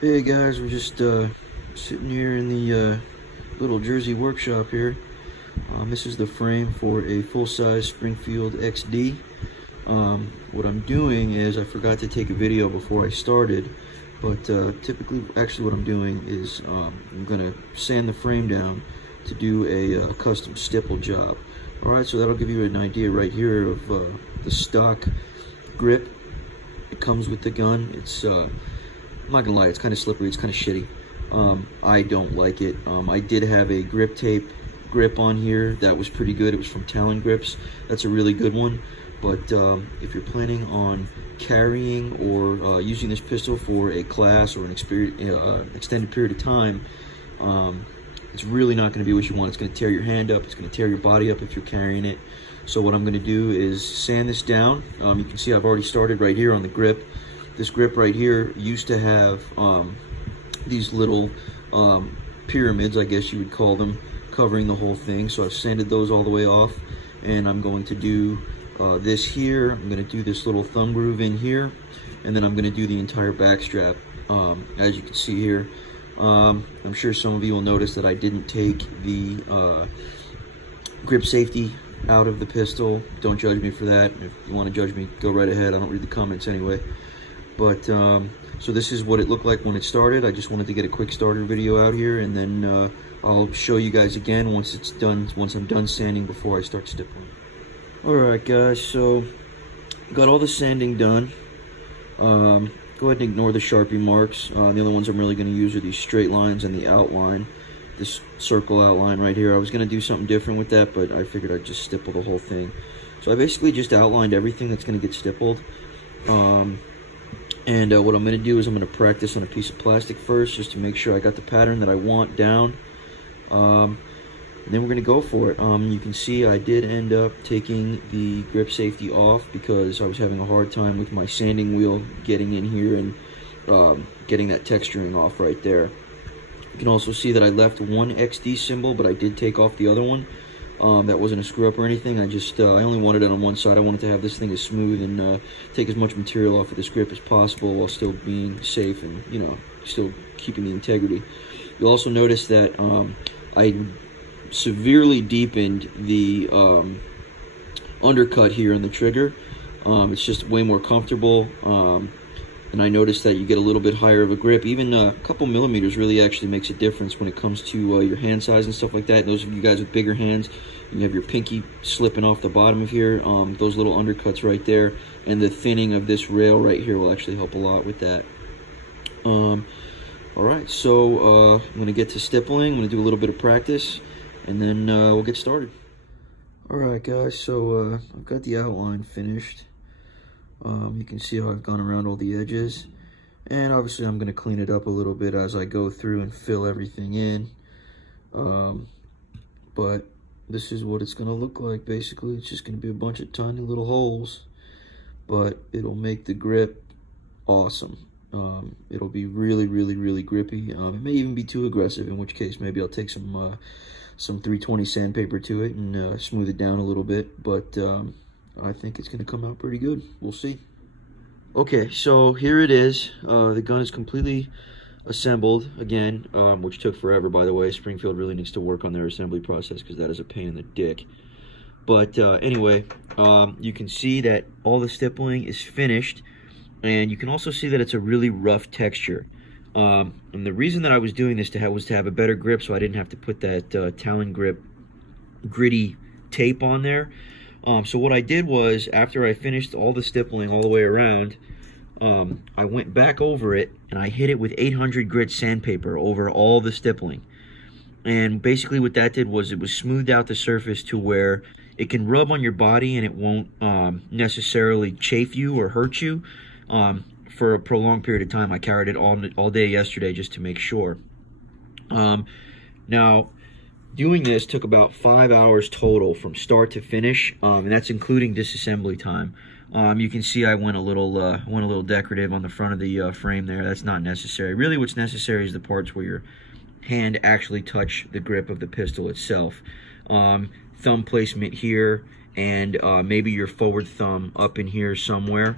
Hey guys, we're just sitting here in the little Jersey workshop here. This is the frame for a full-size Springfield XD. What I'm doing is I forgot to take a video before I started, but typically, actually what I'm doing is I'm going to sand the frame down to do a custom stipple job. Alright, so that'll give you an idea right here of the stock grip. It comes with the gun. I'm not gonna lie, it's kind of slippery, it's kind of shitty. I don't like it. I did have a grip tape grip on here that was pretty good. It was from Talon Grips. That's a really good one. But if you're planning on carrying or using this pistol for a class or an extended period of time, it's really not going to be what you want. It's going to tear your hand up. It's going to tear your body up if you're carrying it. So what I'm going to do is sand this down. You can see I've already started right here on the grip. This grip right here used to have these little pyramids, I guess you would call them, covering the whole thing. So I've sanded those all the way off, and I'm going to do this here. I'm going to do this little thumb groove in here, and then I'm going to do the entire back strap. As you can see here, I'm sure some of you will notice that I didn't take the grip safety out of the pistol. Don't judge me for that. If you want to judge me, go right ahead. I don't read the comments anyway. But so this is what it looked like when it started. I just wanted to get a quick starter video out here, and then I'll show you guys again once it's done, once I'm done sanding, before I start stippling. Alright guys, so got all the sanding done. Go ahead and ignore the Sharpie marks. The only ones I'm really going to use are these straight lines and the outline, this circle outline right here. I was going to do something different with that, but I figured I'd just stipple the whole thing. So I basically just outlined everything that's going to get stippled. What I'm going to do is I'm going to practice on a piece of plastic first, just to make sure I got the pattern that I want down. And then we're going to go for it. You can see I did end up taking the grip safety off because I was having a hard time with my sanding wheel getting in here and getting that texturing off right there. You can also see that I left one XD symbol, but I did take off the other one. That wasn't a screw up or anything. I only wanted it on one side. I wanted to have this thing as smooth and take as much material off of this grip as possible while still being safe and, you know, still keeping the integrity. You'll also notice that I severely deepened the undercut here on the trigger. It's just way more comfortable. And I noticed that you get a little bit higher of a grip. Even a couple millimeters really actually makes a difference when it comes to your hand size and stuff like that. And those of you guys with bigger hands, you have your pinky slipping off the bottom of here. Those little undercuts right there and the thinning of this rail right here will actually help a lot with that. Alright, so I'm going to get to stippling. I'm going to do a little bit of practice, and then we'll get started. Alright guys, so I've got the outline finished. You can see how I've gone around all the edges, and obviously I'm going to clean it up a little bit as I go through and fill everything in. But this is what it's going to look like. Basically, it's just going to be a bunch of tiny little holes, but it'll make the grip awesome. It'll be really, really, really grippy. It may even be too aggressive, in which case maybe I'll take some 320 sandpaper to it and smooth it down a little bit, but I think it's going to come out pretty good. We'll see. Okay, so here it is. The gun is completely assembled again, which took forever, by the way. Springfield really needs to work on their assembly process because that is a pain in the dick. But anyway, you can see that all the stippling is finished, and you can also see that it's a really rough texture. And the reason that I was doing this was to have a better grip, so I didn't have to put that Talon Grip gritty tape on there. So what I did was, after I finished all the stippling all the way around, I went back over it and I hit it with 800 grit sandpaper over all the stippling. And basically what that did was it was smoothed out the surface to where it can rub on your body and it won't necessarily chafe you or hurt you for a prolonged period of time. I carried it all day yesterday just to make sure. Now, doing this took about 5 hours total from start to finish, and that's including disassembly time. You can see I went a little decorative on the front of the frame there. That's not necessary. Really, what's necessary is the parts where your hand actually touch the grip of the pistol itself. Thumb placement here, and maybe your forward thumb up in here somewhere.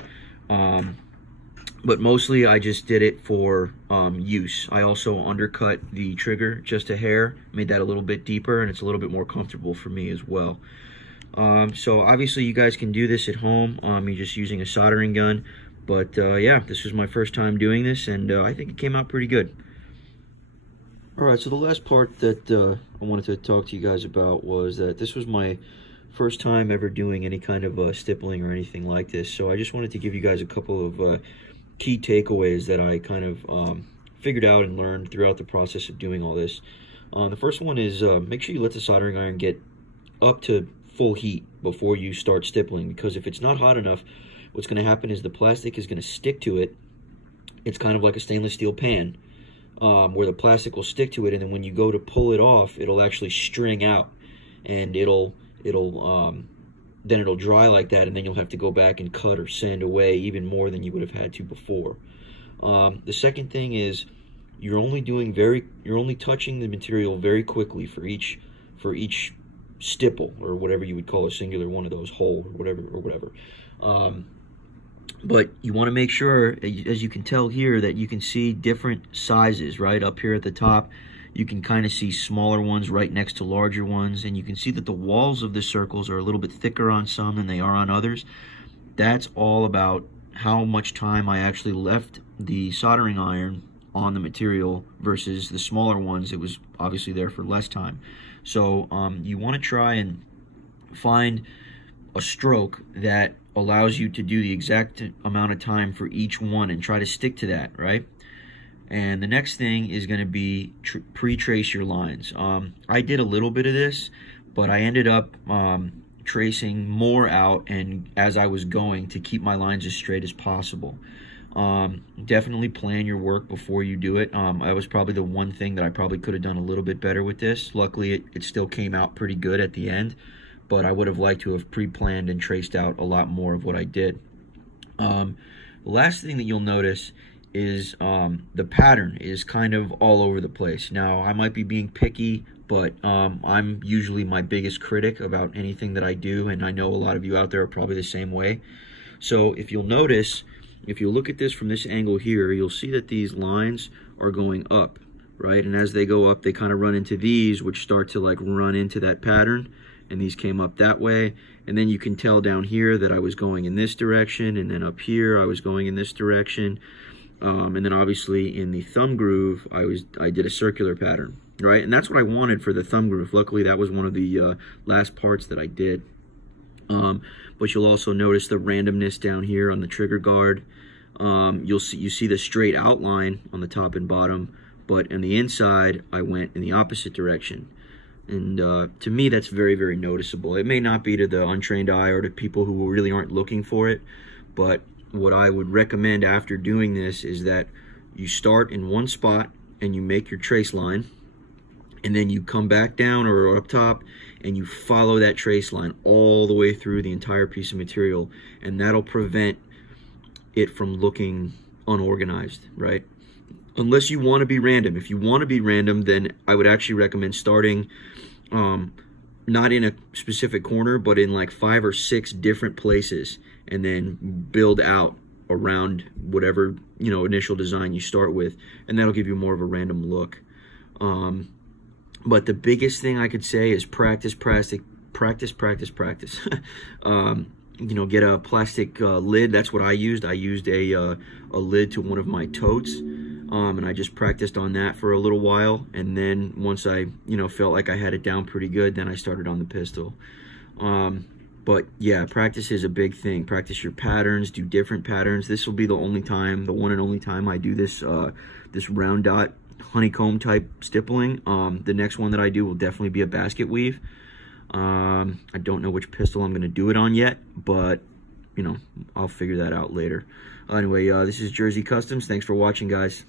but mostly I just did it for use. I also undercut the trigger just a hair, made that a little bit deeper, and it's a little bit more comfortable for me as well. So obviously you guys can do this at home. You're just using a soldering gun. But yeah, this was my first time doing this, and I think it came out pretty good. Alright, so the last part that I wanted to talk to you guys about was that this was my first time ever doing any kind of stippling or anything like this. So I just wanted to give you guys a couple of key takeaways that I kind of figured out and learned throughout the process of doing all this. The first one is make sure you let the soldering iron get up to full heat before you start stippling, because if it's not hot enough, what's going to happen is the plastic is going to stick to it. It's kind of like a stainless steel pan, where the plastic will stick to it, and then when you go to pull it off, it'll actually string out, and then it'll dry like that, and then you'll have to go back and cut or sand away even more than you would have had to before. The second thing is you're only touching the material very quickly for each stipple, or whatever you would call a singular one of those, hole or whatever. But you want to make sure, as you can tell here, that you can see different sizes. Right up here at the top, you can kind of see smaller ones right next to larger ones, and you can see that the walls of the circles are a little bit thicker on some than they are on others. That's all about how much time I actually left the soldering iron on the material versus the smaller ones. It was obviously there for less time. So you want to try and find a stroke that allows you to do the exact amount of time for each one and try to stick to that, right? And the next thing is going to be pre-trace your lines. I did a little bit of this, but I ended up tracing more out and as I was going to keep my lines as straight as possible. Definitely plan your work before you do it. That was probably the one thing that I probably could have done a little bit better with this. Luckily, it still came out pretty good at the end, but I would have liked to have pre-planned and traced out a lot more of what I did. The last thing that you'll notice is the pattern is kind of all over the place. Now, I might be being picky, but I'm usually my biggest critic about anything that I do, and I know a lot of you out there are probably the same way. So if you'll notice, if you look at this from this angle here, you'll see that these lines are going up, right? And as they go up, they kind of run into these, which start to like run into that pattern, and these came up that way. And then you can tell down here that I was going in this direction, and then up here I was going in this direction. And then obviously in the thumb groove, I did a circular pattern, right? And that's what I wanted for the thumb groove. Luckily, that was one of the last parts that I did. But you'll also notice the randomness down here on the trigger guard. You see the straight outline on the top and bottom, but on the inside, I went in the opposite direction. And to me, that's very, very noticeable. It may not be to the untrained eye or to people who really aren't looking for it, but what I would recommend after doing this is that you start in one spot and you make your trace line, and then you come back down or up top and you follow that trace line all the way through the entire piece of material, and that'll prevent it from looking unorganized, right? Unless you want to be random. If you want to be random, then I would actually recommend starting not in a specific corner, but in like 5 or 6 different places, and then build out around whatever initial design you start with, and that'll give you more of a random look. But the biggest thing I could say is practice. Get a plastic lid. That's what I used. I used a lid to one of my totes, and I just practiced on that for a little while. And then once I felt like I had it down pretty good, then I started on the pistol. But yeah, practice is a big thing. Practice your patterns. Do different patterns. This will be the one and only time I do this this round dot honeycomb type stippling. The next one that I do will definitely be a basket weave. I don't know which pistol I'm going to do it on yet, but I'll figure that out later. Anyway, this is Jersey Customs. Thanks for watching, guys.